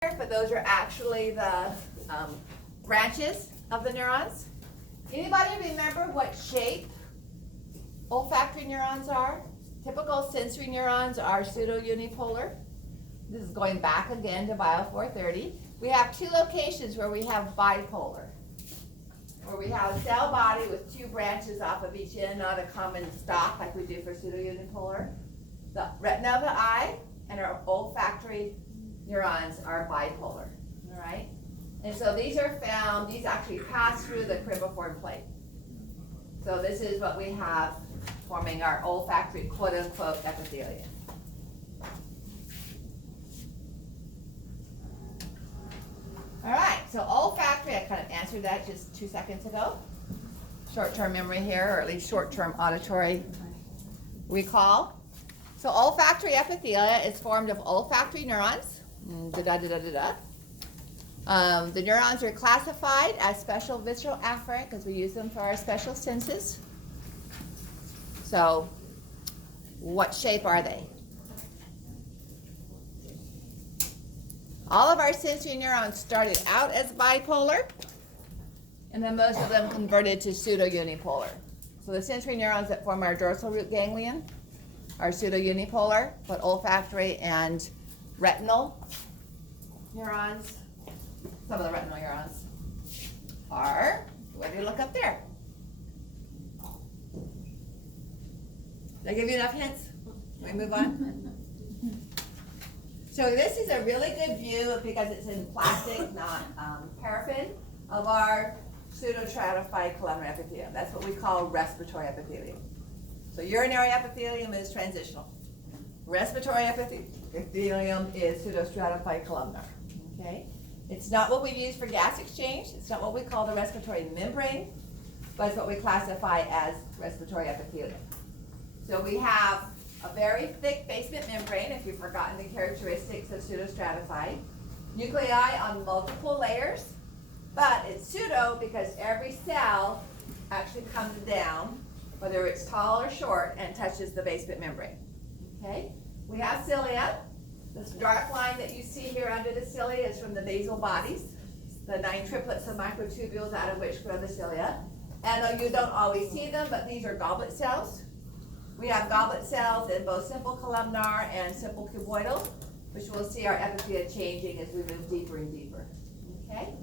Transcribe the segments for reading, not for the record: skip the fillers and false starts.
but those are actually the branches of the neurons. Anybody remember what shape olfactory neurons are? Typical sensory neurons are pseudo-unipolar. This is going back again to Bio 430. We have two locations where we have bipolar, where we have a cell body with two branches off of each end, not a common stalk like we do for pseudo-unipolar. The retina of the eye and our olfactory neurons are bipolar, all right? And so these are found, these actually pass through the cribriform plate. So this is what we have forming our olfactory quote-unquote epithelium. All right, so olfactory, I kind of answered that just 2 seconds ago. Short-term memory here, or at least short-term auditory recall. So olfactory epithelia is formed of olfactory neurons. The neurons are classified as special visceral afferent because we use them for our special senses. So what shape are they? All of our sensory neurons started out as bipolar, and then most of them converted to pseudo-unipolar. So the sensory neurons that form our dorsal root ganglion are pseudo-unipolar, but olfactory and retinal neurons, some of the retinal neurons are, where do you look up there? Did I give you enough hints? Can we move on? So this is a really good view, because it's in plastic, not paraffin, of our pseudostratified columnar epithelium. That's what we call respiratory epithelium. So urinary epithelium is transitional. Respiratory epithelium is pseudostratified columnar. Okay? It's not what we use for gas exchange. It's not what we call the respiratory membrane, but it's what we classify as respiratory epithelium. So we have a very thick basement membrane, if you've forgotten the characteristics of pseudostratified. Nuclei on multiple layers, but it's pseudo because every cell actually comes down, whether it's tall or short, and touches the basement membrane. Okay? We have cilia. This dark line that you see here under the cilia is from the basal bodies, the 9 triplets of microtubules out of which grow the cilia. And you don't always see them, but these are goblet cells. We have goblet cells in both simple columnar and simple cuboidal, which we'll see our epithelia changing as we move deeper and deeper. Okay?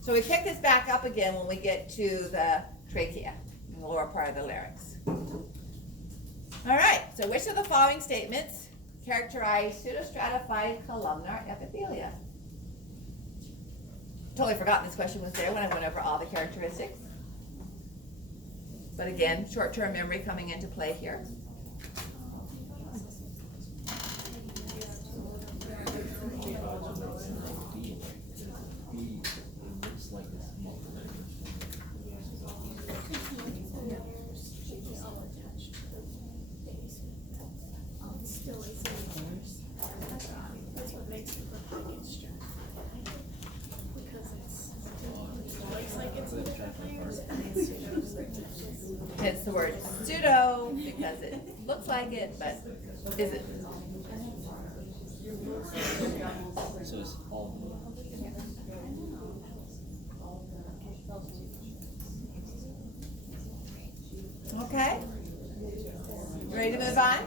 So we pick this back up again when we get to the trachea, in the lower part of the larynx. All right, so which of the following statements characterize pseudostratified columnar epithelia? Totally forgotten this question was there when I went over all the characteristics. But again, short-term memory coming into play here. Hence the word pseudo, because it looks like it, but isn't. Okay? Ready to move on?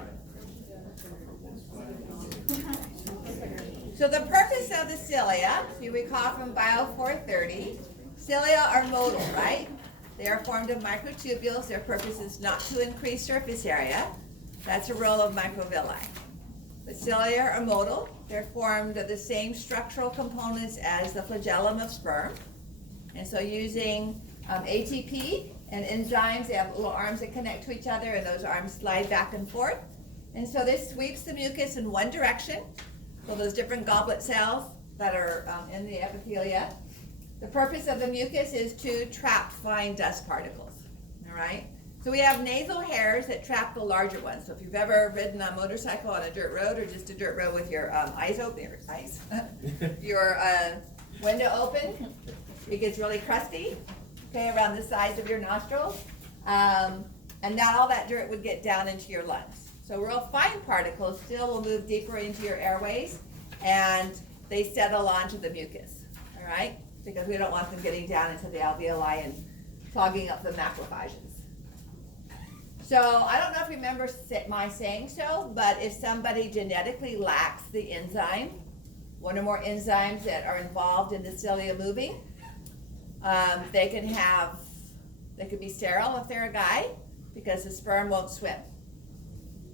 So the purpose of the cilia, if you recall from Bio 430, cilia are modal, right? They are formed of microtubules. Their purpose is not to increase surface area. That's a role of microvilli. The cilia are modal. They're formed of the same structural components as the flagellum of sperm. And so using ATP and enzymes, they have little arms that connect to each other, and those arms slide back and forth. And so this sweeps the mucus in one direction. So those different goblet cells that are in the epithelia. The purpose of the mucus is to trap fine dust particles, all right? So we have nasal hairs that trap the larger ones. So if you've ever ridden a motorcycle on a dirt road, or just a dirt road with your eyes open, your window open, it gets really crusty, okay, around the sides of your nostrils. And not all that dirt would get down into your lungs. So real fine particles still will move deeper into your airways, and they settle onto the mucus, all right? Because we don't want them getting down into the alveoli and clogging up the macrophages. So I don't know if you remember my saying so, but if somebody genetically lacks the enzyme, one or more enzymes that are involved in the cilia moving, they could be sterile if they're a guy because the sperm won't swim.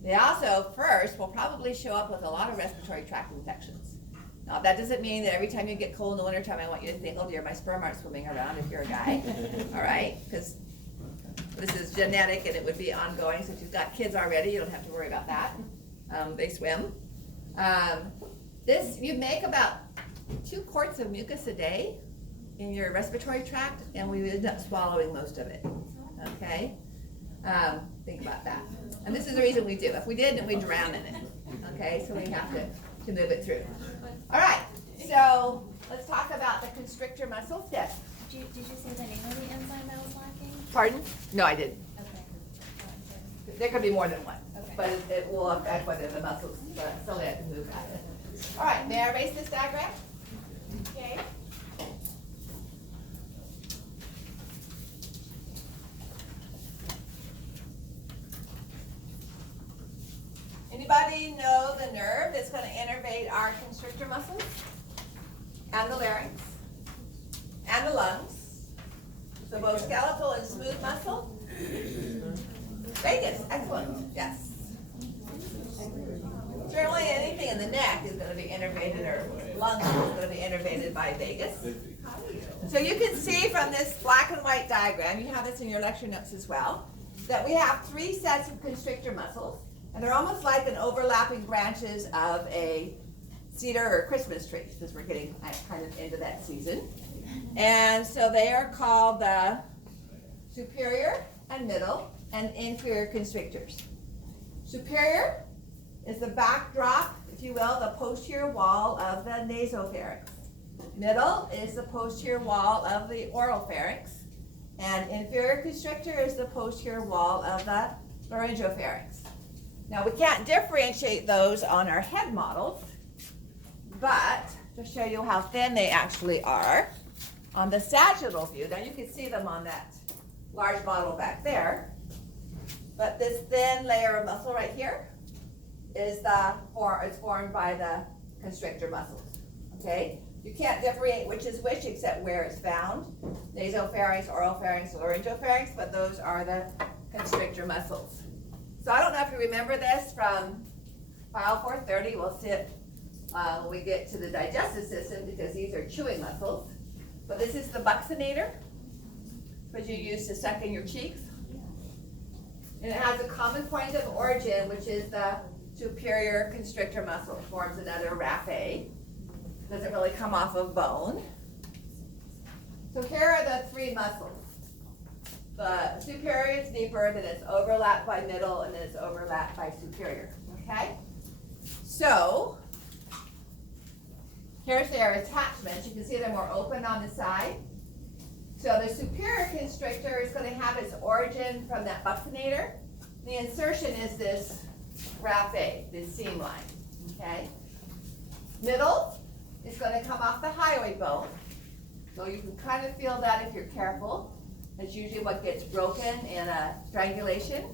They also first will probably show up with a lot of respiratory tract infections. Now that doesn't mean that every time you get cold in the wintertime, I want you to think, oh dear, my sperm aren't swimming around if you're a guy, all right? Because this is genetic and it would be ongoing, so if you've got kids already, you don't have to worry about that. They swim. You make about 2 quarts of mucus a day in your respiratory tract, and we end up swallowing most of it, okay? Think about that. And this is the reason we do. If we didn't, we'd drown in it, okay? So we have to move it through. All right, so let's talk about the constrictor muscles. Yes? Did you say the name of the enzyme that was lacking? Pardon? No, I didn't. Okay. There could be more than one, Okay. but it will affect whether the muscles, so they have to move out of it. All right, may I erase this diagram? Okay. Anybody know the nerve that's going to innervate our constrictor muscles? And the larynx? And the lungs? So both skeletal and smooth muscle? Vagus, excellent, yes. Certainly anything in the neck is going to be innervated, or lungs is going to be innervated by vagus. So you can see from this black and white diagram, you have this in your lecture notes as well, that we have 3 sets of constrictor muscles, and they're almost like an overlapping branches of a cedar or Christmas tree, because we're getting kind of into that season. And so they are called the superior and middle and inferior constrictors. Superior is the backdrop, if you will, the posterior wall of the nasopharynx. Middle is the posterior wall of the oropharynx. And inferior constrictor is the posterior wall of the laryngopharynx. Now we can't differentiate those on our head models, but to show you how thin they actually are, on the sagittal view, now you can see them on that large model back there, but this thin layer of muscle right here is formed by the constrictor muscles, okay? You can't differentiate which is which except where it's found, nasopharynx, oropharynx, laryngopharynx, but those are the constrictor muscles. So I don't know if you remember this from file 430, we'll sit when we get to the digestive system because these are chewing muscles. But this is the buccinator, which you use to suck in your cheeks. And it has a common point of origin, which is the superior constrictor muscle. It forms another raphe. Doesn't really come off of bone. So here are the 3 muscles. The superior is deeper, then it's overlapped by middle, and then it's overlapped by superior, okay? So, here's their attachments. You can see they're more open on the side. So the superior constrictor is going to have its origin from that buccinator. The insertion is this raphe, this seam line, okay? Middle is going to come off the hyoid bone. So you can kind of feel that if you're careful. That's usually what gets broken in a strangulation.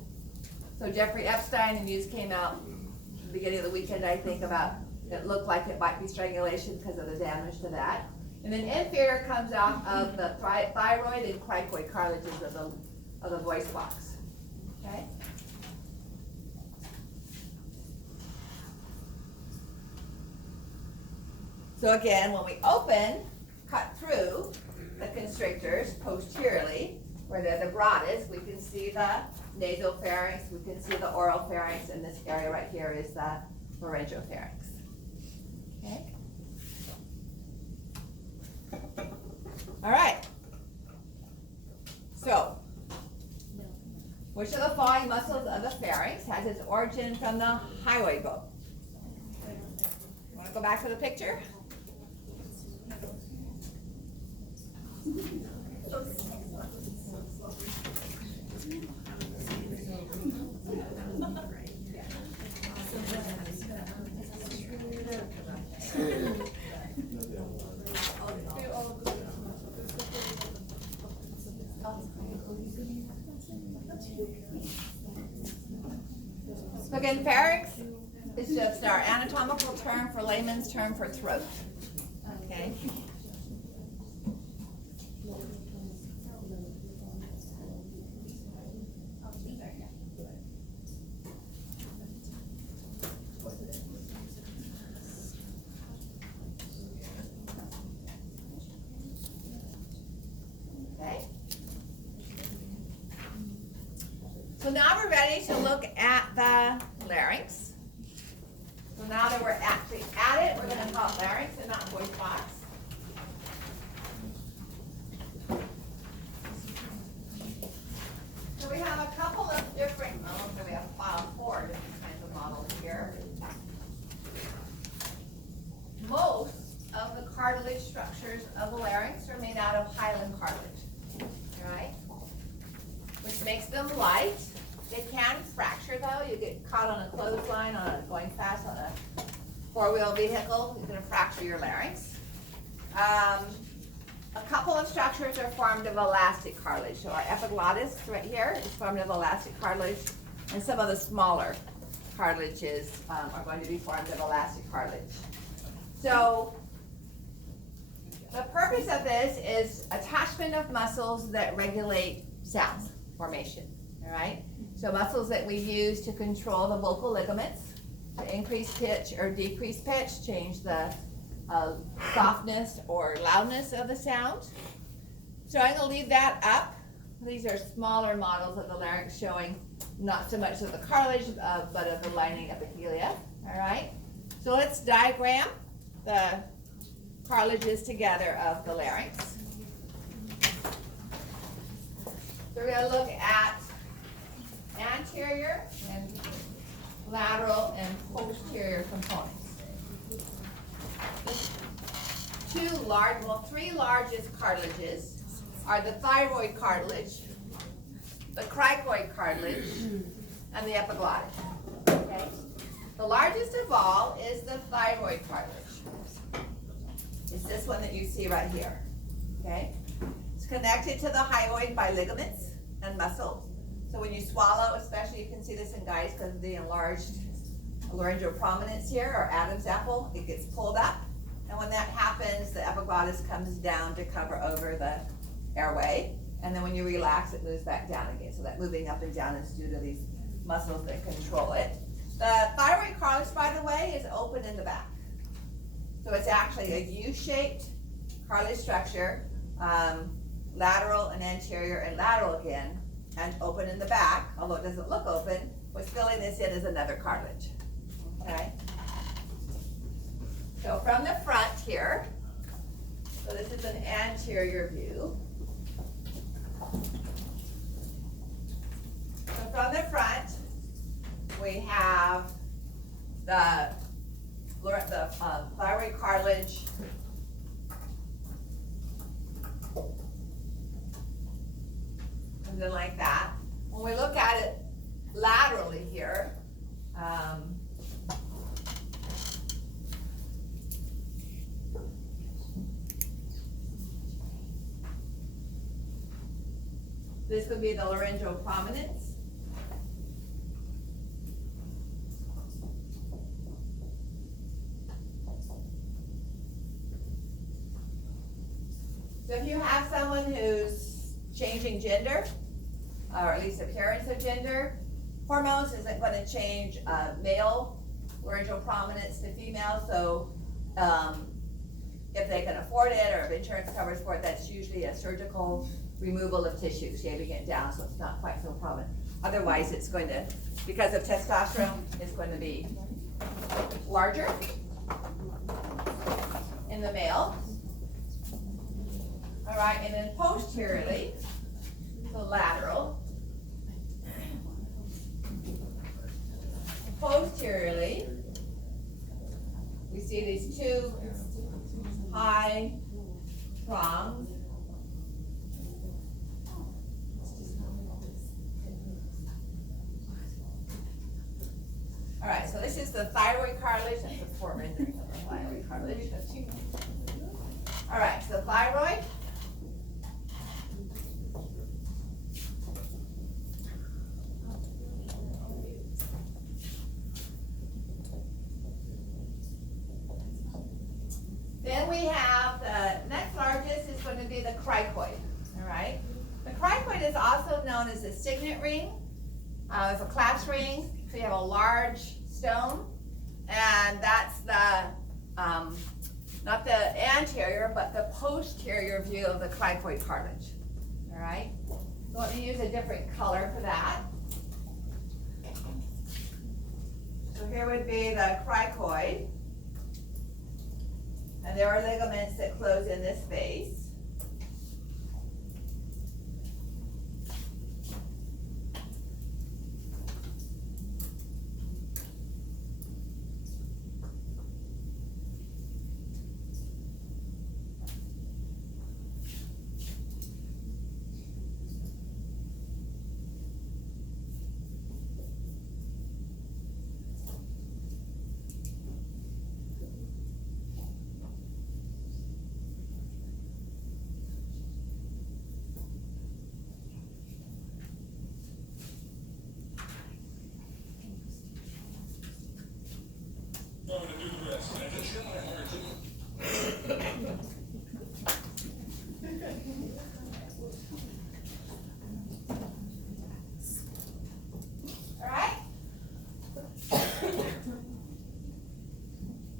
So Jeffrey Epstein and news came out at the beginning of the weekend, I think, about it looked like it might be strangulation because of the damage to that. And then inferior comes off of the thyroid and cricoid cartilages of the voice box. Okay? So again, when we cut through the constrictors posteriorly, where they're the broadest, we can see the nasopharynx, we can see the oropharynx, and this area right here is the laryngopharynx. Okay? All right. So, which of the following muscles of the pharynx has its origin from the hyoid bone? Want to go back to the picture? again, pharynx is just our anatomical term for layman's term for throat. Okay. Okay. So now we're ready to look at the larynx. So now that we're actually at it, we're going to call it larynx and not voice box. So we have a couple of different models. So we have 4 different kinds of models here. Most of the cartilage structures of the larynx are made out of hyaline cartilage, right? Which makes them light. They can fracture though. You get caught on a clothesline, going fast on a 4-wheel vehicle, you're going to fracture your larynx. A couple of structures are formed of elastic cartilage. So our epiglottis right here is formed of elastic cartilage, and some of the smaller cartilages are going to be formed of elastic cartilage. So the purpose of this is attachment of muscles that regulate sound formation, all right? So muscles that we use to control the vocal ligaments, to increase pitch or decrease pitch, change the softness or loudness of the sound. So I'm going to leave that up. These are smaller models of the larynx showing not so much of the cartilage, but of the lining epithelia, all right? So let's diagram the cartilages together of the larynx. So we're going to look at anterior and lateral and posterior components. The 3 largest cartilages are the thyroid cartilage, the cricoid cartilage, and the epiglottis. Okay? The largest of all is the thyroid cartilage. It's this one that you see right here. Okay? It's connected to the hyoid by ligaments and muscle. So when you swallow, especially, you can see this in guys because of the enlarged laryngeal prominence here, or Adam's apple, it gets pulled up. And when that happens, the epiglottis comes down to cover over the airway. And then when you relax, it moves back down again. So that moving up and down is due to these muscles that control it. The thyroid cartilage, by the way, is open in the back. So it's actually a U-shaped cartilage structure, lateral and anterior and lateral again, and open in the back, although it doesn't look open. What's filling this in is another cartilage. Okay? So from the front here, so this is an anterior view. So from the front, we have the thyroid cartilage, and then like that. When we look at it laterally here, this would be the laryngeal prominence. So if you have someone who's changing gender, or at least appearance of gender, hormones isn't going to change male laryngeal prominence to female. So if they can afford it, or if insurance covers for it, that's usually a surgical removal of tissue, shaving it down so it's not quite so prominent. Otherwise, it's going to, because of testosterone, it's going to be larger in the male. All right, and then posteriorly, so lateral. Posteriorly, we see these 2 high prongs. All right, so this is the thyroid cartilage. That's the 4 renderings of the thyroid cartilage. All right, so thyroid. Then we have the next largest is going to be the cricoid, all right? The cricoid is also known as the signet ring. It's a clasp ring, so you have a large stone, and that's the, not the anterior, but the posterior view of the cricoid cartilage, all right? So let me use a different color for that. So here would be the cricoid. And there are ligaments that close in this space.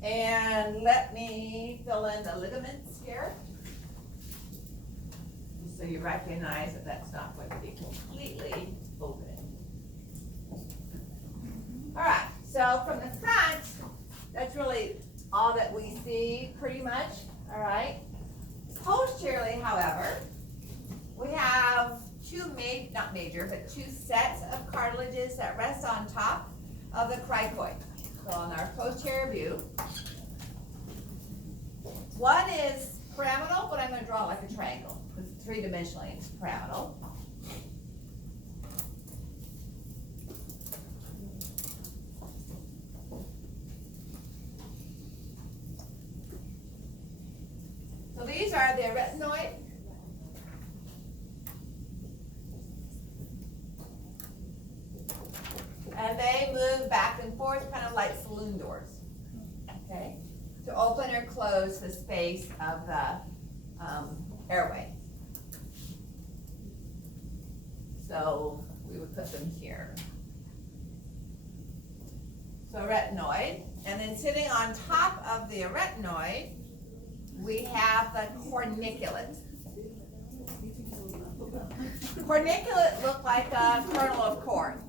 And let me fill in the ligaments here, just so you recognize that that's not going to be completely open. All right, so from the front, that's really all that we see pretty much, all right? Posteriorly, however, we have two sets of cartilages that rest on top of the cricoid. So on our posterior view, one is pyramidal, but I'm going to draw it like a triangle. It's three-dimensionally, it's pyramidal. So these are the arytenoid. And they move back and forth, kind of like saloon doors, okay, to open or close the space of the airway. So we would put them here. So arytenoid, and then sitting on top of the arytenoid, we have the corniculate. Corniculate look like a kernel of corn.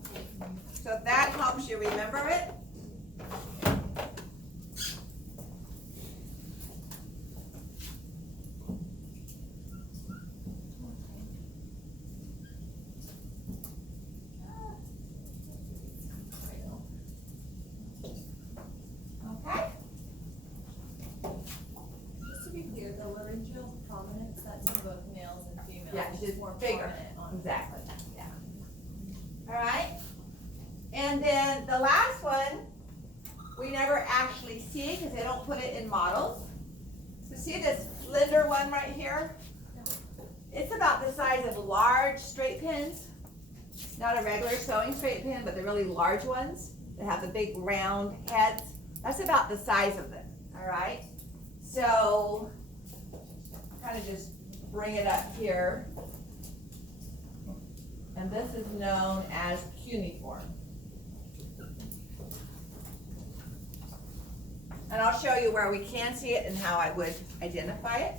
So if that helps you remember it. Okay. Just to be clear, the laryngeal prominence, that's in both males and females. Yeah, it's just more bigger. prominent on- Exactly. Yeah. All right. And then the last one, we never actually see because they don't put it in models. So see this slender one right here? It's about the size of large straight pins. Not a regular sewing straight pin, but the really large ones that have the big round heads. That's about the size of them, all right? So kind of just bring it up here. And this is known as cuneiform. And I'll show you where we can see it and how I would identify it,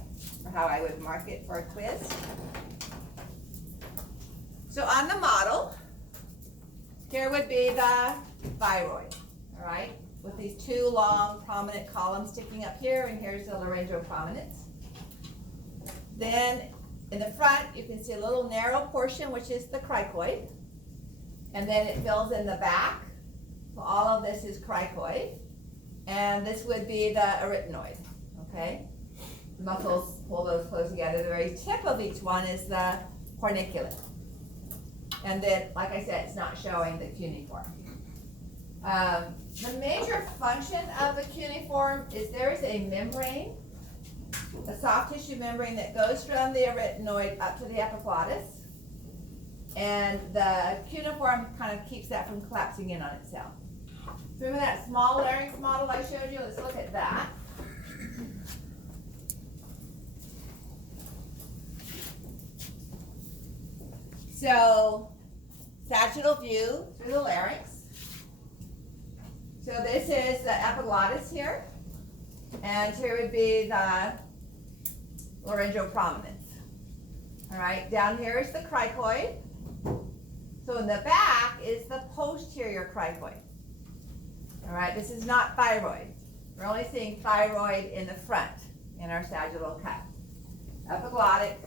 or how I would mark it for a quiz. So on the model, here would be the thyroid, all right? With these two long prominent columns sticking up here, and here's the laryngeal prominence. Then in the front, you can see a little narrow portion, which is the cricoid. And then it fills in the back. So all of this is cricoid. And this would be the arytenoid, okay? The muscles pull those close together. The very tip of each one is the corniculate. And then, like I said, it's not showing the cuneiform. The major function of the cuneiform is there is a membrane, a soft tissue membrane that goes from the arytenoid up to the epiglottis. And the cuneiform kind of keeps that from collapsing in on itself. Remember that small larynx model I showed you? Let's look at that. So, sagittal view through the larynx. So this is the epiglottis here, and here would be the laryngeal prominence. All right, down here is the cricoid. So in the back is the posterior cricoid. All right, this is not thyroid. We're only seeing thyroid in the front in our sagittal cut. Epiglottic,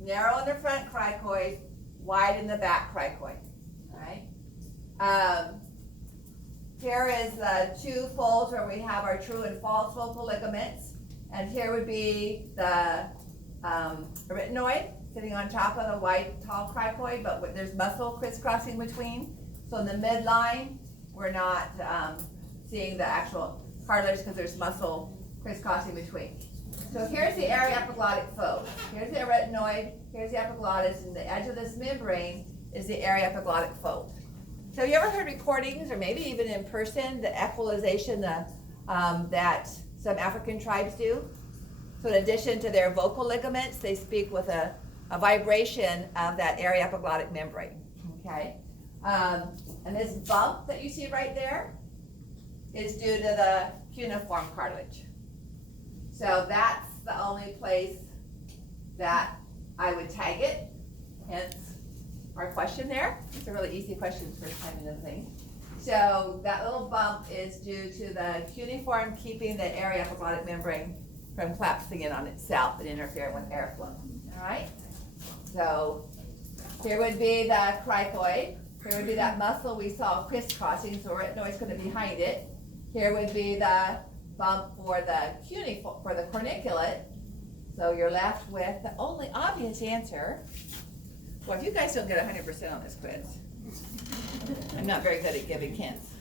narrow in the front cricoid, wide in the back cricoid. All right. Here is the two folds where we have our true and false vocal ligaments, and here would be the arytenoid sitting on top of the white tall cricoid, but there's muscle crisscrossing between. So in the midline, we're not seeing the actual cartilage because there's muscle crisscrossing between. So here's the area epiglottic fold. Here's the arytenoid, here's the epiglottis, and the edge of this membrane is the area epiglottic fold. So you ever heard recordings, or maybe even in person, the equalization that some African tribes do? So in addition to their vocal ligaments, they speak with a vibration of that area epiglottic membrane, okay? And this bump that you see right there is due to the cuneiform cartilage. So that's the only place that I would tag it, hence our question there. It's a really easy question, first time in the thing. So that little bump is due to the cuneiform keeping the area epiglottic membrane from collapsing in on itself and interfering with airflow. All right? So here would be the cricoid. Here would be that muscle we saw crisscrossing, so arytenoid's going to be behind it. Here would be the bump for the cuneiform, for the corniculate. So you're left with the only obvious answer. Well, if you guys don't get 100% on this quiz, I'm not very good at giving hints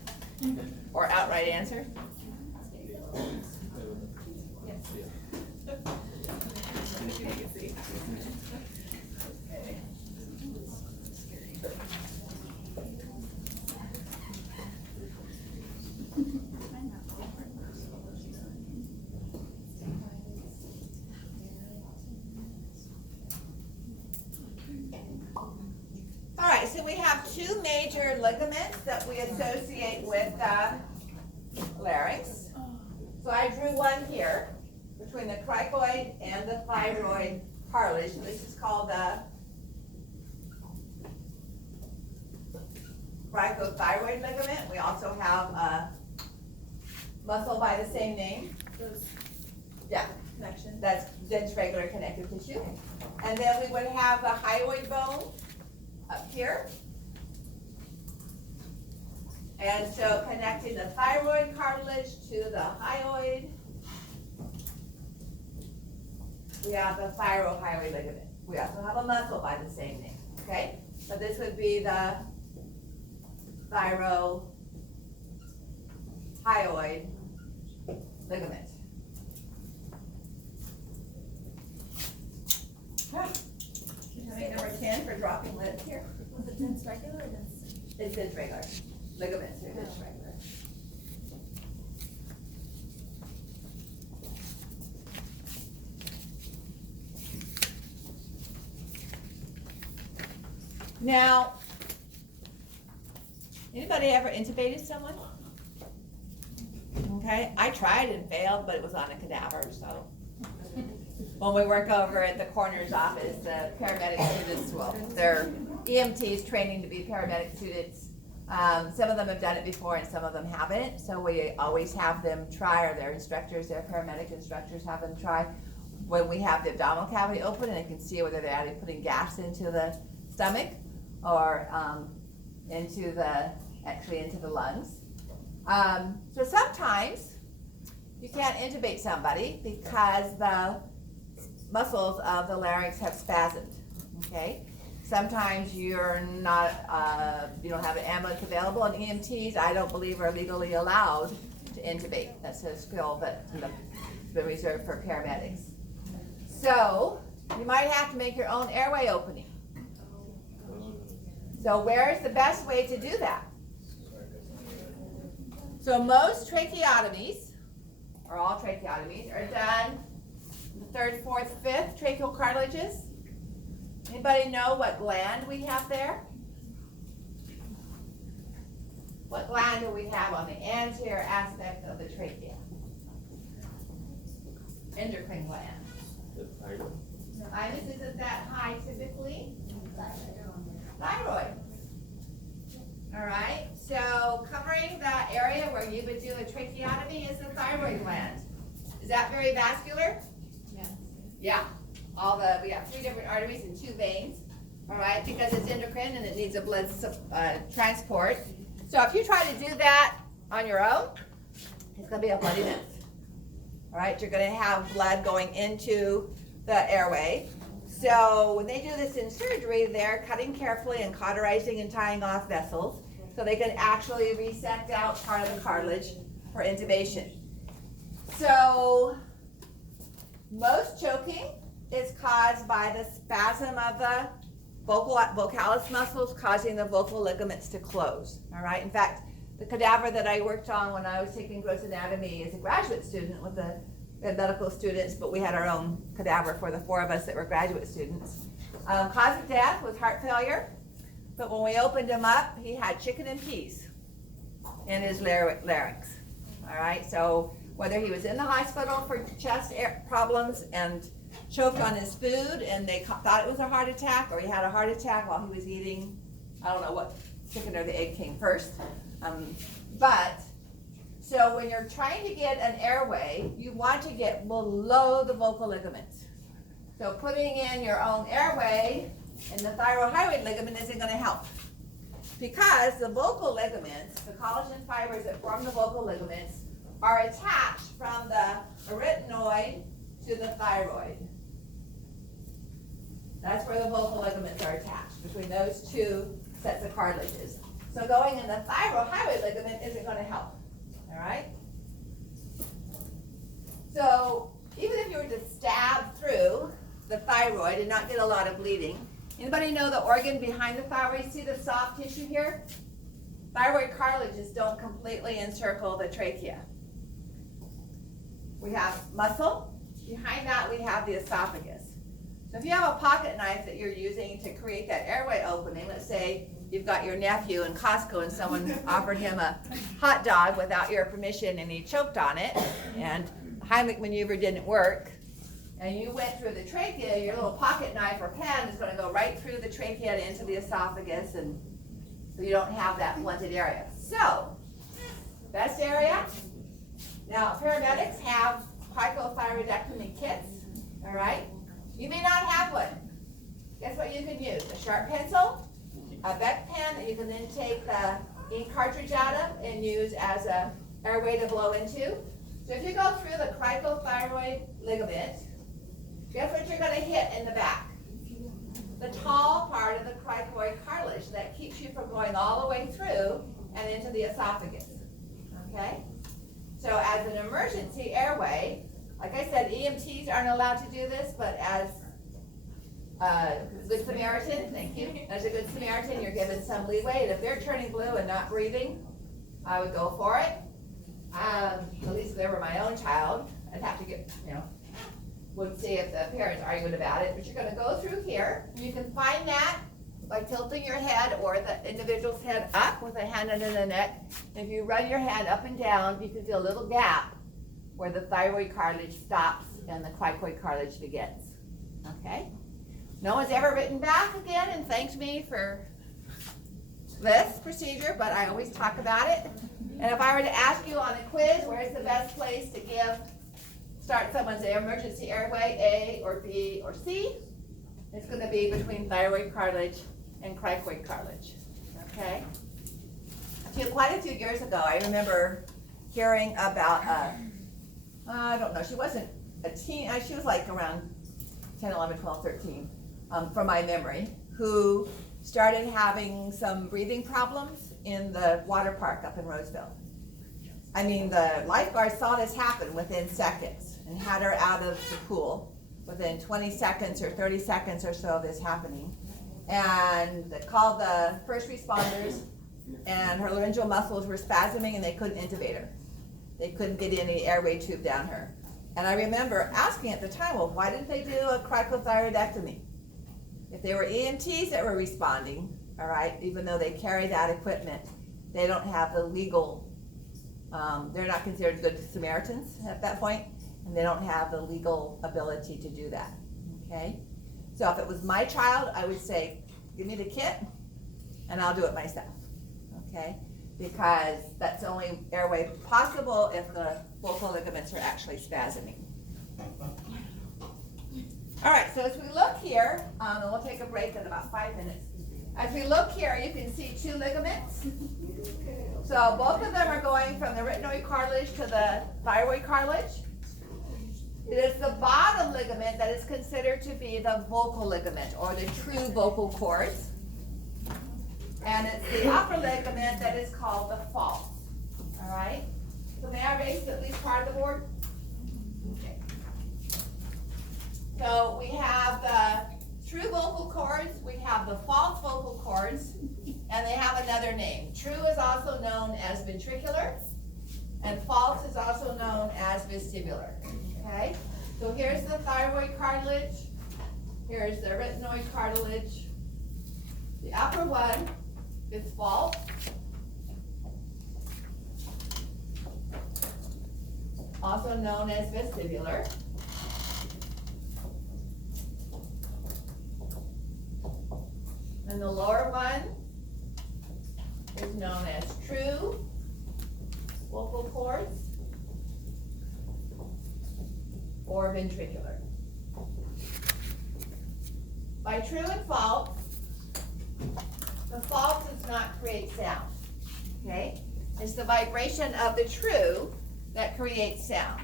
or outright answers. All right, so we have two major ligaments that we associate with the larynx. So I drew one here between the cricoid and the thyroid cartilage. So this is called the cricothyroid ligament. We also have a muscle by the same name. Yeah, Connection. that's dense regular connective tissue. And then we would have the hyoid bone up here. And so connecting the thyroid cartilage to the hyoid, we have the thyrohyoid ligament. We also have a muscle by the same name, okay? So this would be the thyrohyoid ligament. Number 10 for dropping lids here. Was it dense regular or dense? It's dense regular. Ligaments are dense regular. Now, anybody ever intubated someone? Okay, I tried and failed, but it was on a cadaver, so. When we work over at the coroner's office, the paramedic students, well, they're EMTs training to be paramedic students. Some of them have done it before and some of them haven't, so we always have them try, or their instructors, their paramedic instructors have them try when we have the abdominal cavity open, and they can see whether they're actually putting gas into the stomach or into the lungs. So sometimes you can't intubate somebody because the muscles of the larynx have spasmed, okay? Sometimes you're not, you don't have an ambulance available, and EMTs, I don't believe, are legally allowed to intubate. That's a skill that's been reserved for paramedics. So, you might have to make your own airway opening. So where is the best way to do that? So most tracheotomies, or all tracheotomies, are done in the 3rd, 4th, 5th tracheal cartilages. Anybody know what gland we have there? What gland do we have on the anterior aspect of the trachea? Endocrine gland. The thyroid. Thymus isn't that high typically. Thyroid. All right, so covering the area where you would do a tracheotomy is the thyroid gland. Is that very vascular? Yes. Yeah. We have 3 different arteries and 2 veins. All right, because it's endocrine and it needs a blood transport. So if you try to do that on your own, it's going to be a bloody mess. All right, you're going to have blood going into the airway. So when they do this in surgery, they're cutting carefully and cauterizing and tying off vessels so they can actually resect out part of the cartilage for intubation. So most choking is caused by the spasm of the vocalis muscles causing the vocal ligaments to close. All right. In fact, the cadaver that I worked on when I was taking gross anatomy as a graduate student with the medical students, but we had our own cadaver for the 4 of us that were graduate students. Cause of death was heart failure, but when we opened him up, he had chicken and peas in his larynx. All right. So whether he was in the hospital for chest problems and choked on his food and they thought it was a heart attack, or he had a heart attack while he was eating, I don't know what chicken or the egg came first. So when you're trying to get an airway, you want to get below the vocal ligaments. So putting in your own airway in the thyroid ligament isn't going to help, because the vocal ligaments, the collagen fibers that form the vocal ligaments, are attached from the arytenoid to the thyroid. That's where the vocal ligaments are attached, between those 2 sets of cartilages. So going in the thyroid ligament isn't going to help. All right? So even if you were to stab through the thyroid and not get a lot of bleeding, anybody know the organ behind the thyroid? See the soft tissue here? Thyroid cartilages don't completely encircle the trachea. We have muscle. Behind that we have the esophagus. So if you have a pocket knife that you're using to create that airway opening, let's say you've got your nephew in Costco and someone offered him a hot dog without your permission and he choked on it and the Heimlich maneuver didn't work and you went through the trachea, your little pocket knife or pen is going to go right through the trachea and into the esophagus, and so you don't have that blunted area. So, best area. Now, paramedics have cricothyroidectomy kits, all right? You may not have one. Guess what you can use? A sharp pencil, a Beck pen that you can then take the ink cartridge out of and use as a airway to blow into. So if you go through the cricothyroid ligament, guess what you're going to hit in the back? The tall part of the cricoid cartilage that keeps you from going all the way through and into the esophagus. Okay? So as an emergency airway, like I said, EMTs aren't allowed to do this, but as Good Samaritan, thank you. As a Good Samaritan, you're given some leeway, and if they're turning blue and not breathing, I would go for it. At least if they were my own child, I'd have to get, would see if the parents argued about it. But you're going to go through here. You can find that by tilting your head or the individual's head up with a hand under the neck. If you run your hand up and down, you can feel a little gap where the thyroid cartilage stops and the cricoid cartilage begins. Okay? No one's ever written back again and thanked me for this procedure, but I always talk about it. And if I were to ask you on a quiz, where's the best place to start someone's emergency airway, A or B or C, it's going to be between thyroid cartilage and cricoid cartilage. Okay? Quite a few years ago, I remember hearing about I don't know, she wasn't a teen, she was like around 10, 11, 12, 13, from my memory, who started having some breathing problems in the water park up in Roseville. I mean, the lifeguards saw this happen within seconds and had her out of the pool within 20 seconds or 30 seconds or so of this happening. And they called the first responders, and her laryngeal muscles were spasming and they couldn't intubate her. They couldn't get any airway tube down her. And I remember asking at the time, well, why didn't they do a cricothyroidectomy? If they were EMTs that were responding, all right, even though they carry that equipment, they don't have the legal, they're not considered good Samaritans at that point, and they don't have the legal ability to do that, okay? So if it was my child, I would say, give me the kit, and I'll do it myself, okay? Because that's the only airway possible if the vocal ligaments are actually spasming. All right, so as we look here, and we'll take a break in about 5 minutes. As we look here, you can see 2 ligaments. So both of them are going from the retinoid cartilage to the thyroid cartilage. It is the bottom ligament that is considered to be the vocal ligament, or the true vocal cords. And it's the upper ligament that is called the false. All right? So may I raise at least part of the board? Okay. So we have the true vocal cords, we have the false vocal cords, and they have another name. True is also known as ventricular, and false is also known as vestibular. Okay? So here's the thyroid cartilage, here's the retinoid cartilage. The upper one is false. Also known as vestibular. And the lower one is known as true vocal cords or ventricular. By true and false, the false does not create sound, okay? It's the vibration of the true that creates sound.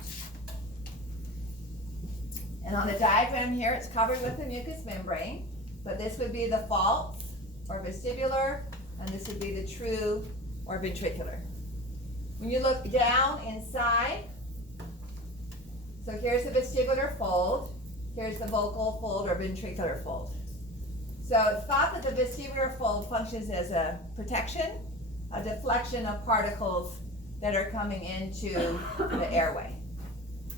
And on the diagram here, it's covered with the mucous membrane, but this would be the false or vestibular, and this would be the true or ventricular. When you look down inside, so here's the vestibular fold, here's the vocal fold or ventricular fold. So it's thought that the vestibular fold functions as a protection, a deflection of particles that are coming into the airway.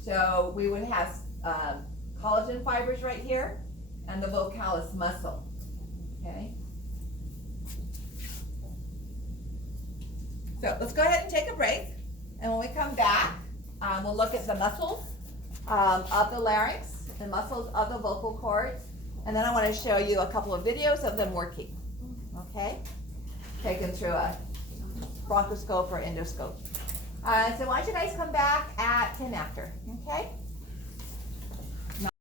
So we would have collagen fibers right here and the vocalis muscle, okay? So let's go ahead and take a break, and when we come back, we'll look at the muscles of the larynx, the muscles of the vocal cords, and then I want to show you a couple of videos of them working, okay? Taken through a bronchoscope or endoscope. So why don't you guys come back at 10 after, okay?